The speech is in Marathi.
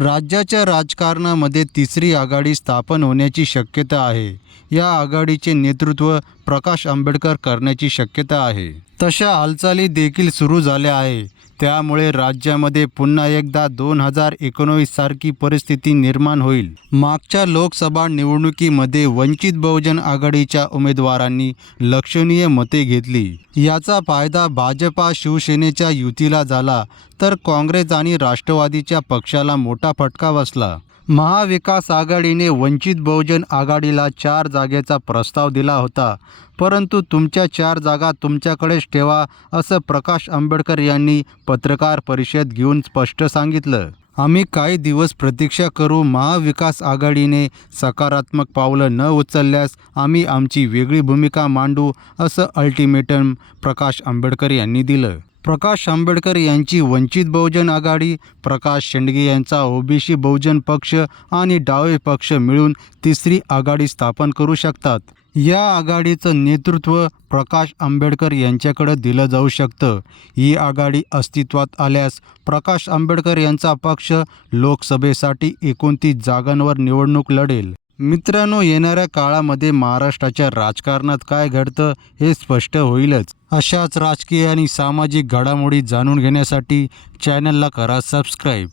राज्याच्या राजकारणामध्ये तिसरी आघाडी स्थापन होण्याची शक्यता आहे. या आघाडीचे नेतृत्व प्रकाश आंबेडकर करण्याची शक्यता आहे. तशा हालचाली देखील सुरू झाल्या आहे त्यामुळे राज्यामध्ये पुन्हा एकदा दोन हजार एकोणवीस सारखी परिस्थिती निर्माण होईल. मागच्या लोकसभा निवडणुकीमध्ये वंचित बहुजन आघाडीच्या उमेदवारांनी लक्षणीय मते घेतली. याचा फायदा भाजपा शिवसेनेच्या युतीला झाला तर काँग्रेस आणि राष्ट्रवादीच्या पक्षाला मोठा फटका बसला. महाविकास आघाडीने वंचित बहुजन आघाडीला चार जागेचा प्रस्ताव दिला होता परंतु तुमच्या चार जागा तुमच्याकडेच ठेवा असं प्रकाश आंबेडकर यांनी पत्रकार परिषद घेऊन स्पष्ट सांगितलं आम्ही काही दिवस प्रतीक्षा करू महाविकास आघाडीने सकारात्मक पावलं न उचलल्यास आम्ही आमची वेगळी भूमिका मांडू असं अल्टिमेटम प्रकाश आंबेडकर यांनी दिलं. प्रकाश आंबेडकर यांची वंचित बहुजन आघाडी प्रकाश शेंडगे यांचा ओबीसी बहुजन पक्ष आणि डावे पक्ष मिळून तिसरी आघाडी स्थापन करू शकतात. या आघाडीचं नेतृत्व प्रकाश आंबेडकर यांच्याकडे दिलं जाऊ शकतं. ही आघाडी अस्तित्वात आल्यास प्रकाश आंबेडकर यांचा पक्ष लोकसभेसाठी एकोणतीस जागांवर निवडणूक लढेल. मित्रांनो येणाऱ्या काळामध्ये महाराष्ट्राच्या राजकारणात काय घडतं हे स्पष्ट होईलच. अशाच राजकीय आणि सामाजिक घडामोडी जाणून घेण्यासाठी चॅनलला करा सबस्क्राईब